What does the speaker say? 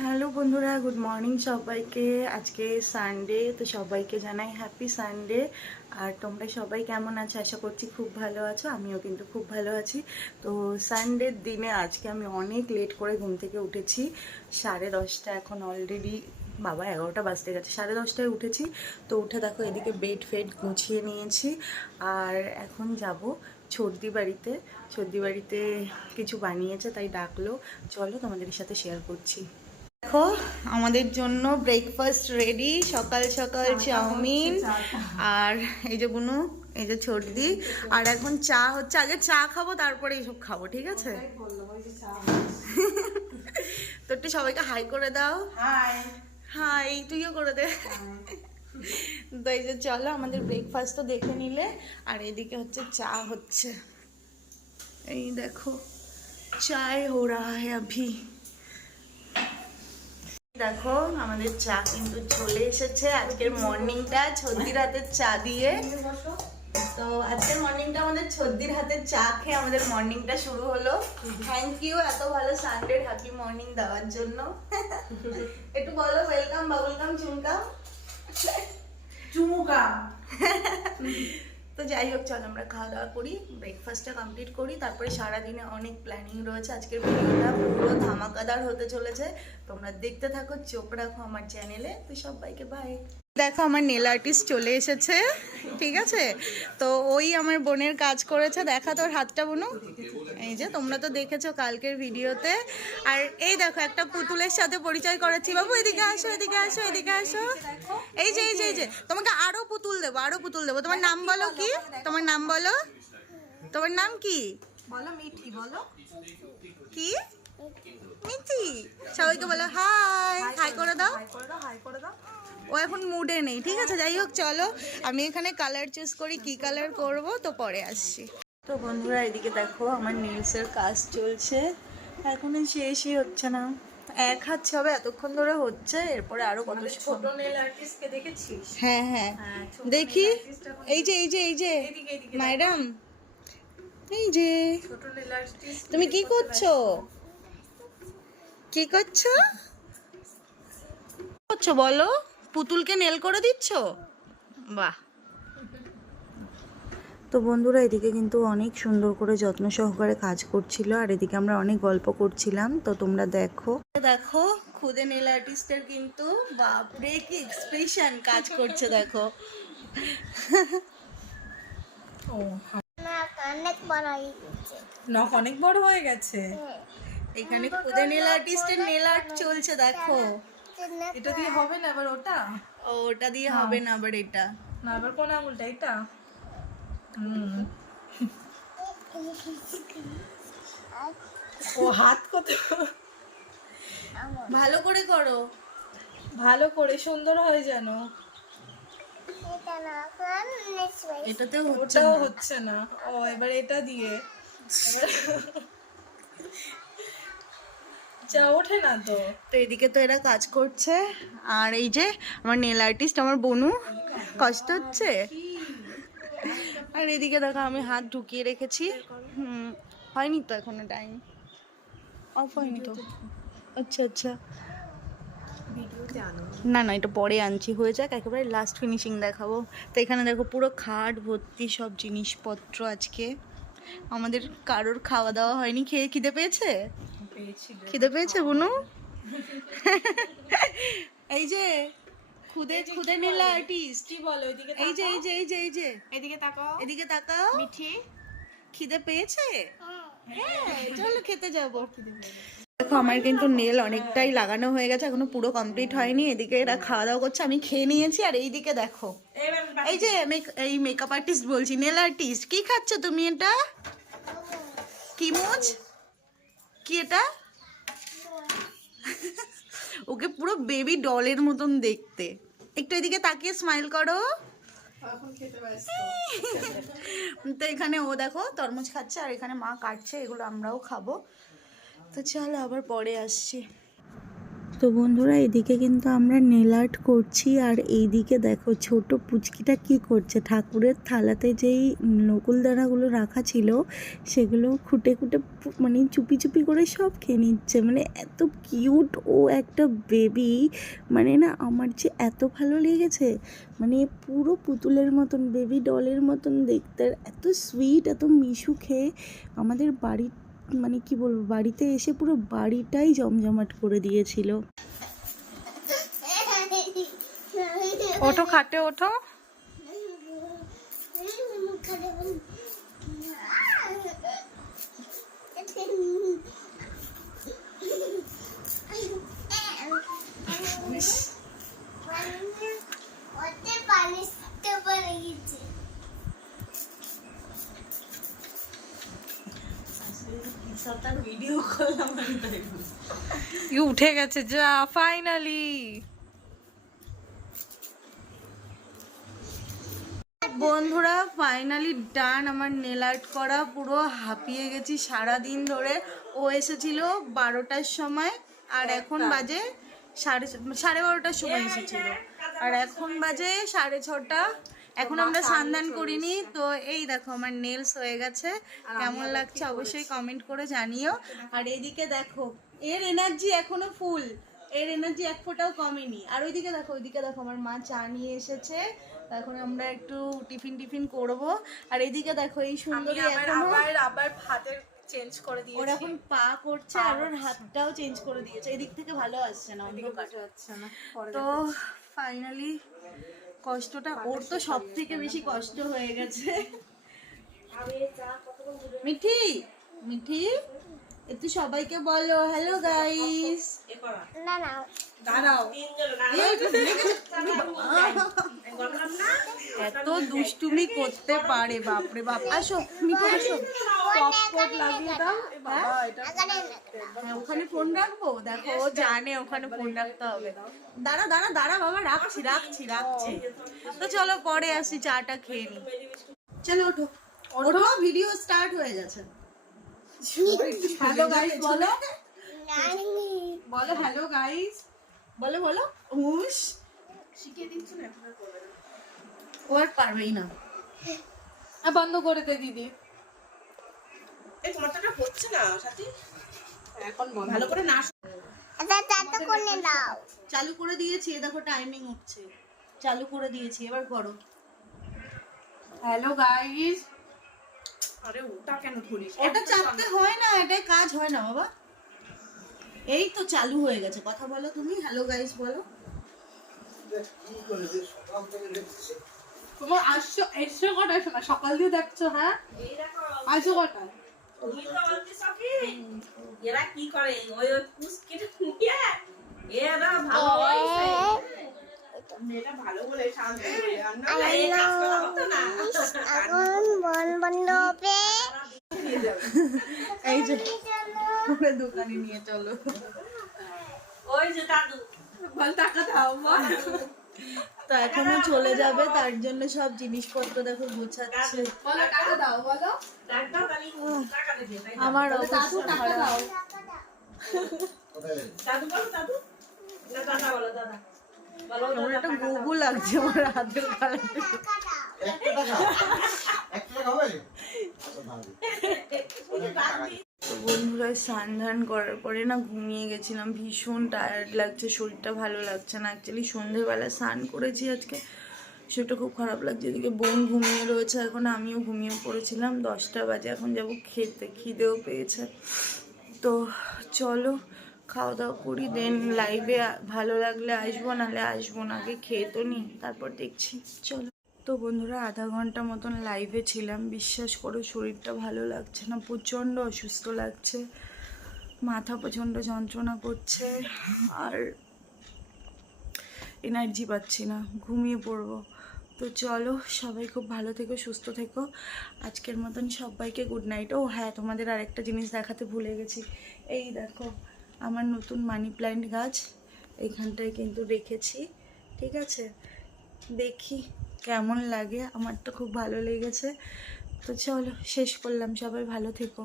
Hello বন্ধুরা, good morning সবাইকে। আজকে সানডে, তো সবাইকে জানাই হ্যাপি সানডে। আর তোমরা সবাই কেমন আছো? আশা করছি খুব ভালো আছো। আমিও কিন্তু খুব ভালো আছি। তো সানডের দিনে আজকে আমি অনেক লেট করে ঘুম থেকে উঠেছি। 10:30 এখন অলরেডি, বাবা 11টা বাজতে গেছে। 10:30টায় উঠেছি। তো উঠে দেখো এদিকে বেড ফেড গুছিয়ে নিয়েছি। আর এখন যাব ছর্দি বাড়িতে। ছর্দি বাড়িতে কিছু বানিয়েছে, তাই ডাকলো। চলো তোমাদের সাথে শেয়ার করছি। দেখো আমাদের জন্য ব্রেকফাস্ট রেডি। সকাল সকাল চাউমিন। আর এই যে বুনু, এই যে ছর্দি। আর এখন চা হচ্ছে। আগে চা খাবো, তারপরে এইসব খাবো, ঠিক আছে? তো একটু সবাইকে হাই করে দাও। হাই হাই, তুইও করে দে। তো এই যে চলো, আমাদের ব্রেকফাস্ট তো দেখে নিলে। আর এদিকে হচ্ছে চা হচ্ছে, এই দেখো চায় হো রাহা হ্যায় अभी। দেখো আমাদের চা কিন্তু চলে এসেছে। আজকের মর্নিংটা ছর্দির হাতের চা দিয়ে। তো আজকের মর্নিংটা আমাদের ছর্দির হাতের চা খেয়ে আমাদের মর্নিংটা শুরু হলো। থ্যাংক ইউ এত ভালো সানডের হ্যাপি মর্নিং দেওয়ার জন্য। একটু বলো ওয়েলকাম, বাবুলকাম, চুমকাম, চুমুকাম। তো যাই হোক, চল আমরা খাওয়া দাওয়া করি, ব্রেকফাস্টটা কমপ্লিট করি। তারপরে সারাদিনে অনেক প্ল্যানিং রয়েছে। আজকের ভিডিওটা পুরো ধামাকাদার হতে চলেছে। তোমরা দেখতে থাকো, চোখ রাখো আমার চ্যানেলে। তো সবাইকে বাই। দেখো আমার নেল আর্টিস্ট চলে এসেছে, ঠিক আছে? তো ওই আমার বোনের কাজ করেছে। দেখা তোর হাতটা বোনু, এই যে তোমরা তো দেখেছো কালকের ভিডিওতে। আর এই দেখো একটা পুতুলের সাথে পরিচয় করেছি। বাবু এদিকে আসো, এদিকে আসো, এদিকে আসো। এই যে এই যে এই যে তোমাকে আরো পুতুল দেবো, আরো পুতুল দেবো। তোমার নাম বলো কি? তোমার নাম বলো। তোমার নাম কি বলো? মিঠি বলো। কি? মিঠি। সবাইকে বলো হাই, হাই করে দাও। হাই করে দাও। ও এখন মুডে নেই, ঠিক আছে? যাই হোক চলো, আমি এখানে কালার চুজ করি, কি কালার করব তো পরে আসছি। তো বন্ধুরা এদিকে দেখো আমার নেলসের কাজ চলছে। এখনো শেষই হচ্ছে না। এক হাত হবে এতক্ষণ ধরে হচ্ছে, এরপরে আরো কত ছোট নেল আর্টিস্টকে দেখেছিস? হ্যাঁ হ্যাঁ দেখি। এই যে এই যে এই যে ম্যাডাম, এই যে ছোট নেল আর্টিস্ট তুমি কি করছো? কি করছো? করছো বলো? পুতুলকে নেল করে দিচ্ছ? বাহ। তো বন্ধুরা এদিকে কিন্তু অনেক সুন্দর করে যত্ন সহকারে কাজ করছিল। আর এদিকে আমরা অনেক গল্প করছিলাম। তো তোমরা দেখো দেখো খুদে নেল আর্টিস্টের কিন্তু বাপরে কি এক্সপ্রেশন কাজ করছে দেখো। ও অনেক বড় হয়ে গেছে। নখ অনেক বড় হয়ে গেছে। এখানে খুদে নেল আর্টিস্টের নেল আর্ট চলছে দেখো। এটা দিয়ে হবে না আবার ওটা? ও ওটা দিয়ে হবে না, আবার এটা। না আবার কোন আঙুলটা? এটা ও হাত কত ভালো করে করো, ভালো করে সুন্দর হয় যেন। এটাতেও হচ্ছে ওটাও না। হচ্ছে না। ও এবার এটা দিয়ে যা ওঠে না তো। তো এদিকে তো এরা কাজ করছে। আর এই যে আমার নেল আর্টিস্ট আমার বনু, কষ্ট হচ্ছে। আর এদিকে দেখো আমি হাত ঢুকিয়ে রেখেছি। হয়নি তো এখনো, টাইম অফ হয়নি তো। আচ্ছা আচ্ছা, না না এটা পরে আনছি, হয়ে যাক, একেবারে লাস্ট ফিনিশিং দেখাবো। তো এখানে দেখো পুরো খাট ভর্তি সব জিনিসপত্র। আজকে আমাদের কারোর খাওয়া দাওয়া হয়নি। খেয়ে খিদে পেয়েছে? খিদে পেয়েছে বুনু? এই যে খুদে খুদে নেল আর্টিস্ট, কি বলো? এদিকে এই যে এই যে এই যে এই যে এদিকে তাকাও। এদিকে তাকাও। মিঠি খিদে পেয়েছে? হ্যাঁ চলো খেতে যাবো। দেখো আমার কিন্তু নেল অনেকটাই লাগানো হয়ে গেছে, এখনো পুরো কমপ্লিট হয়নি। এদিকে এরা খাওয়া দাওয়া করছে, আমি খেয়ে নিয়েছি। আর এইদিকে দেখো এই যে এই মেকআপ আর্টিস্ট বলছি, নেল আর্টিস্ট, কি খাচ্ছ তুমি? এটা কি মুজ? কি এটা? ওকে পুরো বেবি ডলের মতন দেখতে। একটু এদিকে তাকিয়ে স্মাইল করো। তো এখানে ও দেখো তরমুজ খাচ্ছে, আর এখানে মা কাটছে, এগুলো আমরাও খাবো। তো চলো আবার পরে আসছি। তো বন্ধুরা এদিকে কিন্তু আমরা নেল আর্ট করছি, আর এইদিকে দেখো ছোট পুচকিটা কি করছে, ঠাকুরের থালাতে যেই নকুলদানাগুলো রাখা ছিল সেগুলো খুঁটে খুঁটে মানে চুপি চুপি করে সব খেয়ে নিচ্ছে। মানে এত কিউট ও একটা বেবি, মানে না আমার যে এত ভালো লেগেছে, মানে পুরো পুতুলের মতন, বেবি ডলের মতন দেখতে, আর এত সুইট, এত মিশুখে। আমাদের বাড়ির মানে কি বলবো, বাড়িতে এসে পুরো বাড়িটাই জমজমাট করে দিয়েছিল। ওঠো খাটে ওঠো। ভিডিও করলাম উঠে গেছে যা ফাইনালি। বন্ধুরা ফাইনালি ডান, আমার নেল আর্ট করা। পুরো হাঁপিয়ে গেছি সারা দিন ধরে। ও এসেছিল 12টার সময়, আর এখন বাজে 12:30টার সময় এসেছিল, আর এখন বাজে 6:30। এখন আমরা স্নান করিনি। তো এই দেখো আমার নেলস হয়ে গেছে, কেমন লাগছে অবশ্যই কমেন্ট করে জানিও। আর এইদিকে দেখো এর এনার্জি এখনো ফুল, এর এনার্জি এক ফোঁটাও কমেনি। আর ওইদিকে দেখো আমার মা চা নিয়ে এসেছে, এখন আমরা একটু টিফিন করব। আর এইদিকে দেখো এই সুন্দরী এখনো আবার হাতের চেঞ্জ করে দিয়েছি। ওর এখন পা করছে, আর ওর হাতটাও চেঞ্জ করে দিয়েছে। এদিক থেকে ভালো আসছে না, অন্ধকার যাচ্ছে না। তো ফাইনালি কষ্টটা ওর তো সব থেকে বেশি কষ্ট হয়ে গেছে। মিঠি মিঠি একটু সবাইকে বলো হ্যালো গাইস। না না দাঁড়াও। এত দুষ্টুমি করতে পারে, বাপরে বাপ। আসো মিঠি আসো। পপকর্ন লাগিয়ে দাও। এ বাবা এটা হ্যাঁ, ওখানে ফোন রাখবো, দেখো ও জানে ওখানে ফোন রাখতে হবে। দাঁড়া বাবা, রাখছি। তো চলো পরে আসি, চাটা খেয়ে নি। চলো ওঠো, ভিডিও স্টার্ট হয়ে গেছে। হ্যালো গাইস বলো। নানি বলো হ্যালো গাইস। বলো হুশ, শিখিয়ে দিচ্ছ না ও আর পারবেই না। বন্ধ করে দে দিদি। এই তোমারটা হচ্ছে না সাথী, এখন বন্ধ। ভালো করে নাচ। এটা চাটা করে দাও। চালু করে দিয়েছি, এ দেখো টাইমিং উঠছে, চালু করে দিয়েছি, এবার করো। Hello guys. আরে ওটা কেন ধরিস? ওটা চাপতে হয় না, এটাই কাজ হয় না বাবা। এই তো চালু হয়ে গেছে, কথা বলো তুমি, হ্যালো গাইস বলো। তোমার এসছো কটায় শোনা? সকাল দিয়ে দেখছো? হ্যাঁ আসো কটায়? তুমি তো বলতিস কি এরা কি করে ওই পুষ্কিটা মুখিয়া এরা ভালো হইছে, মেয়েটা ভালো বলে শান্ত করে আর না এই কাজ করা হতো না। এখন বন্ধ হবে। এই যে পুরো দোকানে নিয়ে চলো। ওই যে দাদু বল টাকা দাও মা। তো এখনো চলে যাবে, তার জন্য সব জিনিসপত্র দেখো গোছাচ্ছে। বলো টাকা দাও বলো। ডাক্তার তালি টাকা দিবে তাই না? আমার দাদু অবস্থা টাকা খারাপ। দাও। দাদু বলো দাদু, না দাদা বলো দাদা বলো কেমন একটা গুগু লাগছে আমার হাতের কালারটা। তো বন্ধুরা স্নান করার পরে না ঘুমিয়ে গেছিলাম, ভীষণ টায়ার্ড লাগছে, শরীরটা ভালো লাগছে না। অ্যাকচুয়ালি সন্ধেবেলা স্নান করেছি আজকে, শরীরটা খুব খারাপ লাগছে। এদিকে বোন ঘুমিয়ে রয়েছে, এখন আমিও ঘুমিয়ে পড়েছিলাম। 10টা বাজে, এখন যাব খেতে, খিদেও পেয়েছে। তো চলো খাওয়া দাওয়া করি, দেন লাইভে ভালো লাগলে আসবো, নাহলে আসবো না। আগে খেয়ে তো নিই, তারপর দেখছি। চলো। তো বন্ধুরা আধা ঘন্টা মতন লাইভে ছিলাম, বিশ্বাস করো শরীরটা ভালো লাগছে না, প্রচণ্ড অসুস্থ লাগছে, মাথা প্রচণ্ড যন্ত্রণা করছে, আর এনার্জি পাচ্ছি না, ঘুমিয়ে পড়বো। তো চলো সবাই খুব ভালো থেকো, সুস্থ থেকো। আজকের মতন সবাইকে গুড নাইট। ও হ্যাঁ, তোমাদের আরেকটা জিনিস দেখাতে ভুলে গেছি। এই দেখো আমার নতুন মানি প্ল্যান্ট গাছ এইখানটায় কিন্তু রেখেছি, ঠিক আছে? দেখি কেমন লাগে, আমার তো খুব ভালো লেগেছে। তো চলো শেষ করলাম, সবাই ভালো থেকো।